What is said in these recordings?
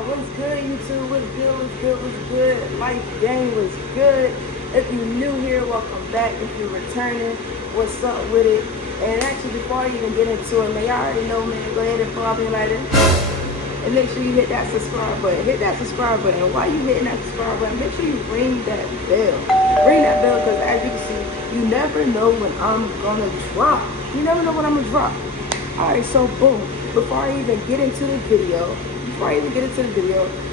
What's good, YouTube? What's good? What's good? What's good? Life gang was good. If you're new here, welcome back. If you're returning, what's up with it? And actually, before I even get into it, man, y'all already know, man, go ahead and follow me like this. And make sure you hit that subscribe button. Hit that subscribe button. And while you hitting that subscribe button, make sure you ring that bell. Ring that bell, because as you can see, you never know when I'm gonna drop. You never know when I'm gonna drop. Alright, so boom. Before I even get into the video,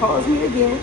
pause me again.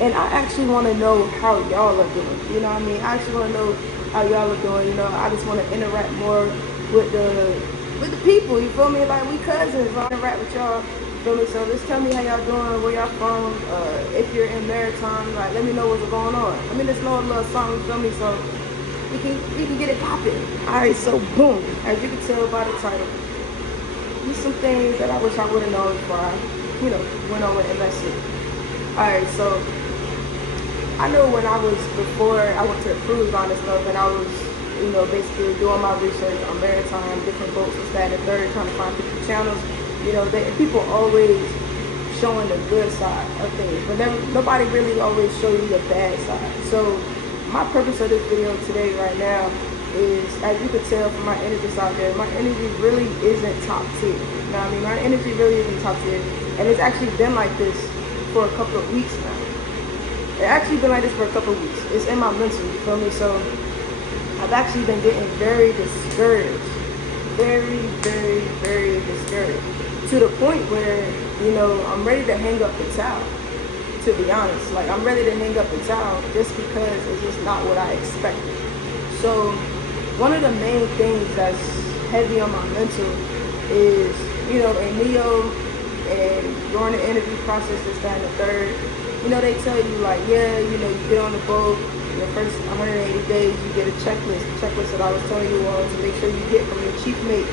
And I actually want to know how y'all are doing. You know what I mean? I actually want to know how y'all are doing. You know, I just want to interact more with the people. You feel me? Like, we cousins. I interact with y'all. You feel me? So just tell me how y'all doing, where y'all from. If you're in maritime, like, let me know what's going on. Let me just know a little something. You feel me? So we can get it popping. Alright, so boom. As you can tell by the title, these some things that I wish I would have known before I, went on and invested. Alright, so I know when before I went to the cruise line and stuff, and I was, basically doing my research on maritime, different boats, this, that, and the third, trying to find different channels. People always showing the good side of things, but nobody really always show you the bad side. So my purpose of this video today, right now, is, as you can tell from my energy out there, my energy really isn't top tier. You know what I mean? My energy really isn't top tier, and it's actually been like this for a couple of weeks now. It's actually been like this for a couple of weeks. It's in my mental, you feel me? So I've actually been getting very discouraged. Very, very, very discouraged. To the point where, I'm ready to hang up the towel, to be honest. Like, I'm ready to hang up the towel just because it's just not what I expected. So one of the main things that's heavy on my mental is, in Neo and during the interview process, this, that, and the third, they tell you, like, yeah, you get on the boat, the first 180 days, you get a checklist. The checklist that I was telling you all to make sure you get from your chief mate.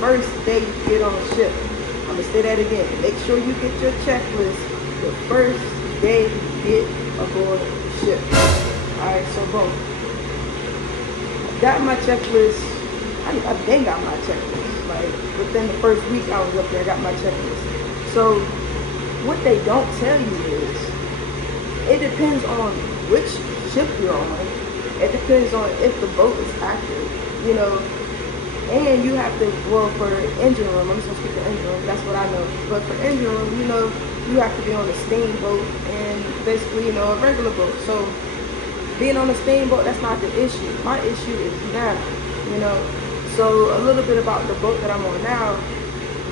First day you get on the ship. I'm going to say that again. Make sure you get your checklist the first day you get aboard the ship. Alright, so boom. Got my checklist. I then got my checklist. Like, within the first week I was up there, I got my checklist. So what they don't tell you is, it depends on which ship you're on. It depends on if the boat is active, and you have to, well, for engine room, I'm just gonna speak to engine room, that's what I know. But for engine room, you have to be on a steamboat and basically, a regular boat. So being on a steamboat, that's not the issue. My issue is now, So a little bit about the boat that I'm on now.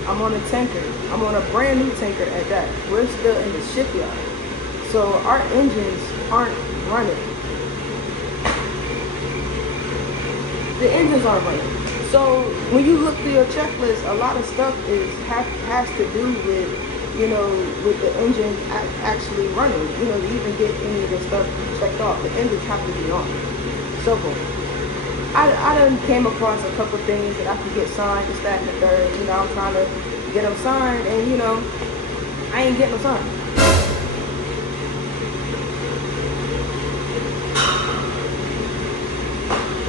I'm on a tanker. I'm on a brand new tanker at that. We're still in the shipyard. So our engines aren't running. The engines aren't running. So when you look through your checklist, a lot of stuff has to do with, with the engine actually running. To even get any of the stuff checked off, the engines have to be on. So boom. I done came across a couple things that I could get signed, this, that, and the third. I'm trying to get them signed, and I ain't getting them signed.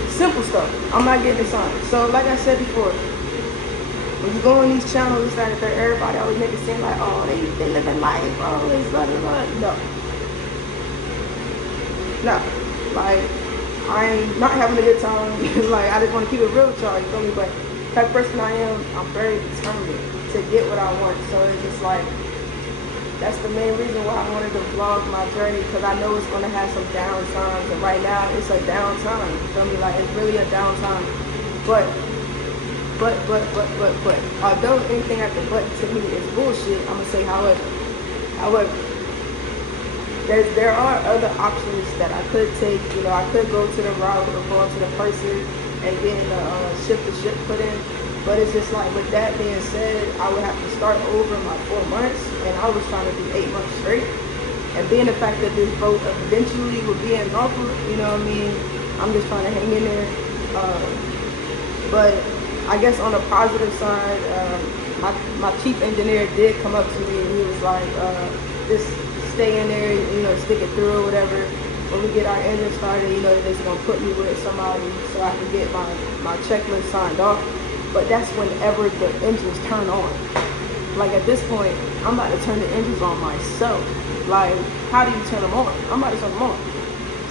Simple stuff. I'm not getting it signed. So like I said before, when you go on these channels, this, that, and the third, everybody always make it seem like, oh, they living life, oh, this, blah, blah, blah. No. Like, I'm not having a good time. Like, I just want to keep it real with y'all, you feel me? But the type of person I am, I'm very determined to get what I want. So it's just like, that's the main reason why I wanted to vlog my journey, because I know it's going to have some down times. And right now, it's a down time. You feel me? Like, it's really a down time. But, although anything at the but to me is bullshit, I'm going to say however, there are other options that I could take. I could go to the route of going to the person and getting a ship-to-ship put in. But it's just like, with that being said, I would have to start over my 4 months, and I was trying to do 8 months straight. And being the fact that this boat eventually would be in Norfolk, I'm just trying to hang in there. But I guess on the positive side, my chief engineer did come up to me, and he was like, just stay in there, stick it through or whatever. When we get our engine started, they're just gonna put me with somebody so I can get my checklist signed off. But that's whenever the engines turn on. Like at this point, I'm about to turn the engines on myself. Like, how do you turn them on? I'm about to turn them on.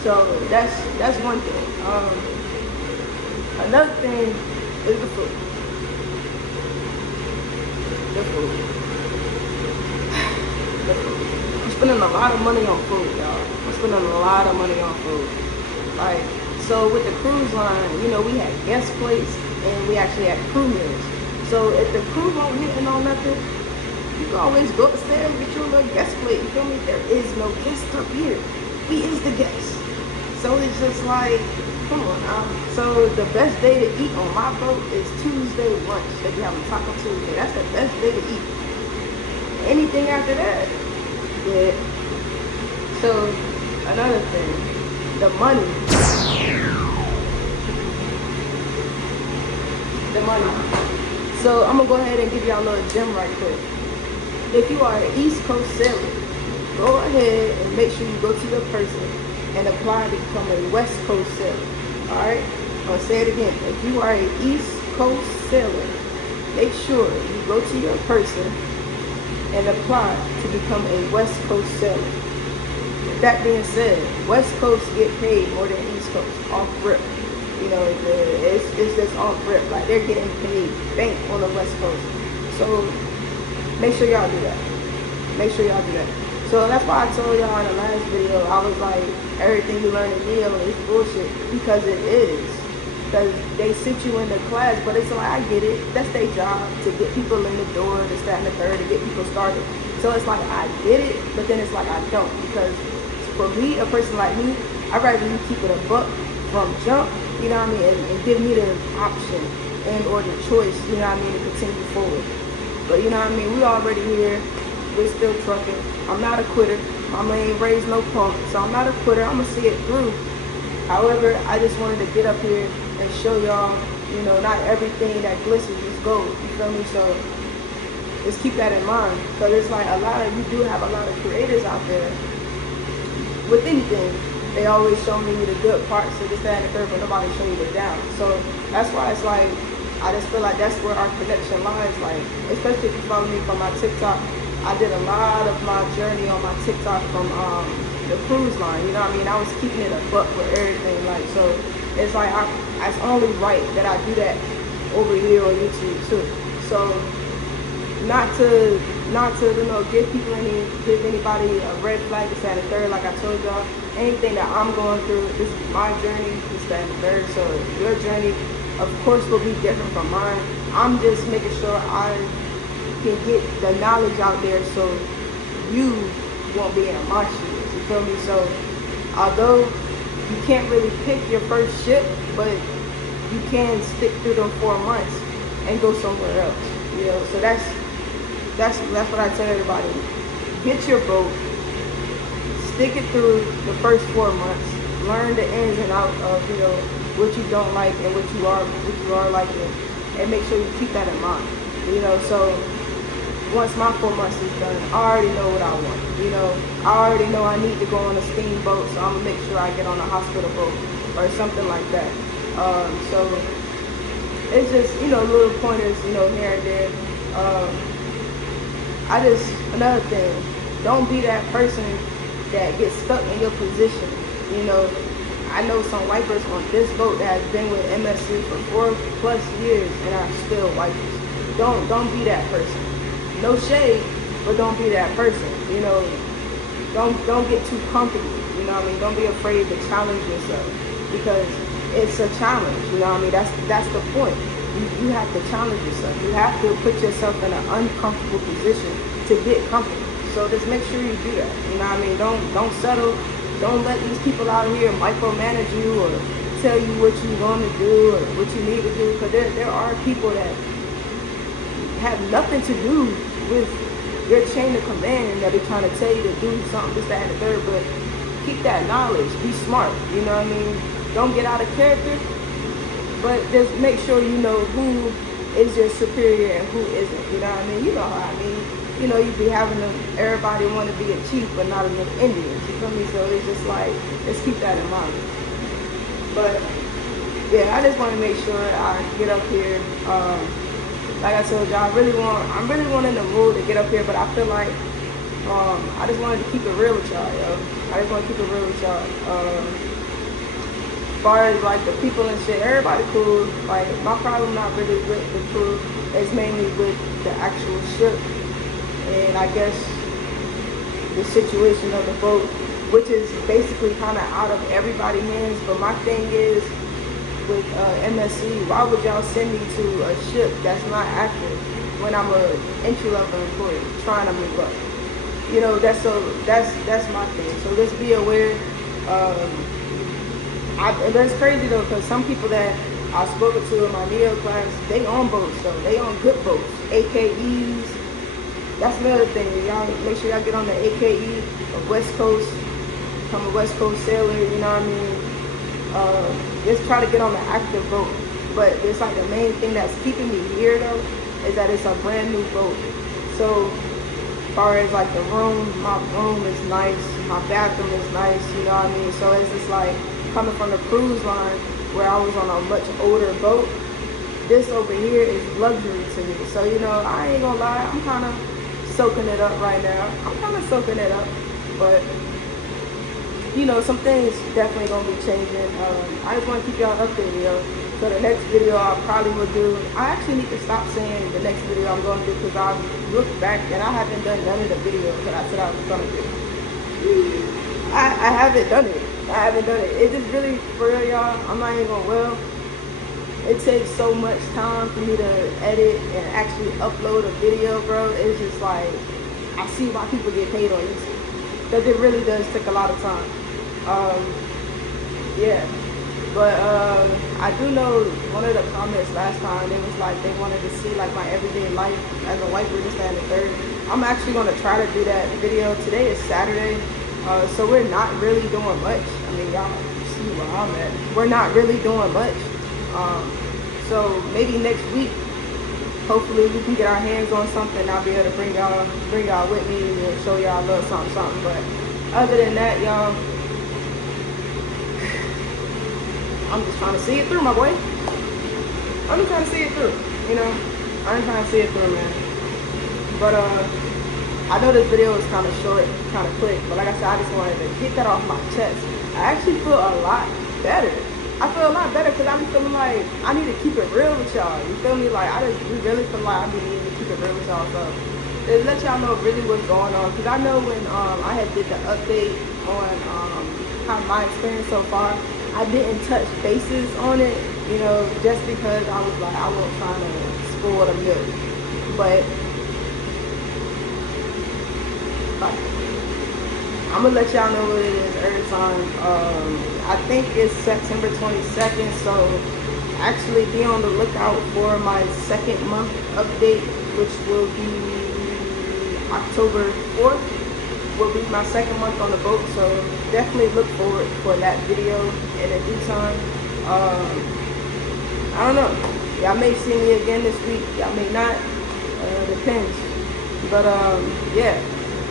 So that's one thing. Another thing is the food. The food. The food. I'm spending a lot of money on food, y'all. I'm spending a lot of money on food. Like, so with the cruise line, you know, we had guest plates and we actually had crew meals. So if the crew won't hitting on nothing, you can always go upstairs and get you a little guest plate. You feel me? There is no guest up here. We is the guest. So it's just like, come on now. So the best day to eat on my boat is Tuesday lunch. They be having Taco Tuesday. That's the best day to eat. Anything after that, yeah. So another thing, the money. The money. So I'm gonna go ahead and give y'all a little gem right quick. If you are an East Coast sailor, go ahead and make sure you go to your person and apply to become a West Coast sailor. Alright? I'll say it again. If you are an East Coast sailor, make sure you go to your person and apply to become a West Coast sailor. With that being said, West Coast get paid more than East Coast, off rip. You know, it's just off rip. Like, they're getting paid bank on the West Coast. So make sure y'all do that. Make sure y'all do that. So that's why I told y'all in the last video, I was like, everything you learn in Neo is bullshit. Because it is. Because they sit you in the class, but it's like, I get it. That's their job, to get people in the door, to stand in the third, to get people started. So it's like, I get it, but then it's like, I don't. Because for me, a person like me, I'd rather you keep it a buck from jump, you know what I mean, and give me the option and or the choice, you know what I mean, to continue forward. But you know what I mean, we already here, we're still trucking. I'm not a quitter. Mama ain't raised no punk, so I'm not a quitter. I'm gonna see it through. However, I just wanted to get up here and show y'all, you know, not everything that glistens is gold. You feel me? So just keep that in mind, because it's like you do have a lot of creators out there. With anything, they always show me the good parts of this, that, and the third, but nobody show you the down. So that's why it's like, I just feel like that's where our connection lies. Like, especially if you follow me from my TikTok, I did a lot of my journey on my TikTok from the cruise line. You know what I mean? I was keeping it a buck with everything. Like, so it's like it's only right that I do that over here on YouTube too. So not to you know, give anybody a red flag, this, that, and the third. Like I told y'all, anything that I'm going through, this is my journey, this, that, and the third. So your journey, of course, will be different from mine. I'm just making sure I can get the knowledge out there so you won't be in my shoes. You feel me? So although you can't really pick your first ship, but you can stick through them 4 months and go somewhere else. You know, so that's what I tell everybody. Get your boat, stick it through the first 4 months, learn the ins and outs of, you know, what you don't like and what you are liking, and make sure you keep that in mind. You know, so once my 4 months is done, I already know what I want. You know, I already know I need to go on a steamboat, so I'm gonna make sure I get on a hospital boat or something like that. So it's just, you know, little pointers, you know, here and there. Another thing, don't be that person that gets stuck in your position. You know, I know some wipers on this boat that has been with MSC for 4+ years and are still wipers. Don't be that person. No shade, but don't be that person. You know, don't get too comfortable. You know what I mean? Don't be afraid to challenge yourself, because it's a challenge. You know what I mean? That's the point. You have to challenge yourself. You have to put yourself in an uncomfortable position to get comfortable. So just make sure you do that. You know what I mean? Don't settle. Don't let these people out here micromanage you or tell you what you're going to do or what you need to do. Because there are people that have nothing to do with your chain of command that they're trying to tell you to do something, this, that, and the third. But keep that knowledge. Be smart. You know what I mean? Don't get out of character. But just make sure you know who is your superior and who isn't. You know what I mean? You know how I mean. You know, you be having everybody want to be a chief, but not enough Indians. You feel me? So it's just like, let's keep that in mind. But yeah, I just want to make sure I get up here like I told y'all, I'm really wanting the mood to get up here, but I feel like I just wanted to keep it real with y'all, yo. I just want to keep it real with y'all. As far as like the people and shit, everybody cool. Like my problem not really with the crew, it's mainly with the actual ship, and I guess the situation of the boat, which is basically kind of out of everybody's hands. But my thing is, with MSC, why would y'all send me to a ship that's not active when I'm a entry-level employee trying to move up? You know, that's my thing. So let's be aware. And that's crazy though, because some people that I've spoken to in my neo class, they on boats though. They on good boats, AKEs. That's another thing. Y'all make sure y'all get on the AKE, a West Coast, become a West Coast sailor. You know what I mean? Just try to get on the active boat. But it's like the main thing that's keeping me here though is that it's a brand new boat. So as far as like the room, my room is nice, my bathroom is nice. You know what I mean? So it's just like coming from the cruise line where I was on a much older boat. This over here is luxury to me. So you know, I ain't gonna lie, I'm kind of soaking it up right now. I'm kind of soaking it up, but you know, some things definitely gonna be changing. I just want to keep y'all updated, yo. So the next video I probably will do, I actually need to stop saying the next video I'm going to do, because I looked back and I haven't done none of the videos that I said I was going to do. I haven't done it. I haven't done it. It just really, for real, y'all, I'm not even going, well, it takes so much time for me to edit and actually upload a video, bro. It's just like, I see why people get paid on YouTube, because it really does take a lot of time. Yeah. But I do know one of the comments last time, it was like they wanted to see like my everyday life as a white British and the third. I'm actually going to try to do that video. Today is Saturday, so we're not really doing much. I mean, y'all see where I'm at. We're not really doing much. So maybe next week, hopefully we can get our hands on something. I'll be able to bring y'all with me and show y'all a little something. But other than that, y'all, I'm just trying to see it through, my boy. I'm just trying to see it through, you know. I'm trying to see it through, man. But I know this video is kind of short, kind of quick, but like I said, I just wanted to get that off my chest. I actually feel a lot better. I feel a lot better because I be feeling like I need to keep it real with y'all. You feel me? Like we really feel like I be needing to keep it real with y'all. So to let y'all know really what's going on, because I know when I had did the update on how my experience so far, I didn't touch bases on it, you know, just because I was like, I wasn't trying to spoil the milk. But I'm gonna let y'all know what it is every time. I think it's September 22nd, so actually be on the lookout for my second month update, which will be October 4th. Will be my second month on the boat, so definitely look forward for that video in a due time. I don't know, y'all may see me again this week, y'all may not, depends. But yeah,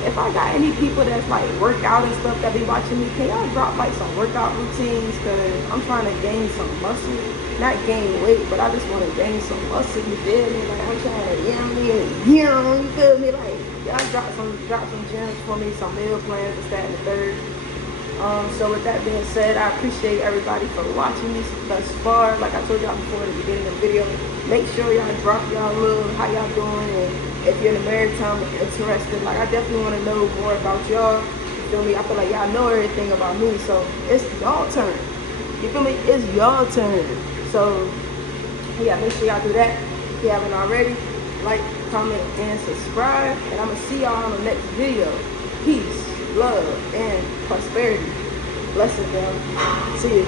if I got any people that's like workout and stuff that be watching me, can y'all drop like some workout routines? Because I'm trying to gain some muscle, not gain weight, but I just want to gain some muscle, you feel me? Like I'm trying to, you feel me? Like y'all drop some gems for me, some meal plans, this, that, and the third. So with that being said, I appreciate everybody for watching me thus far. Like I told y'all before at the beginning of the video, make sure y'all drop y'all little how y'all doing, and if you're in the maritime interested, like I definitely want to know more about y'all. You feel me? I feel like y'all know everything about me, so it's y'all turn. You feel me? It's y'all turn. So yeah, make sure y'all do that if you haven't already. Like, comment, and subscribe, and I'm gonna see y'all on the next video. Peace, love, and prosperity. Blessings, y'all. See you.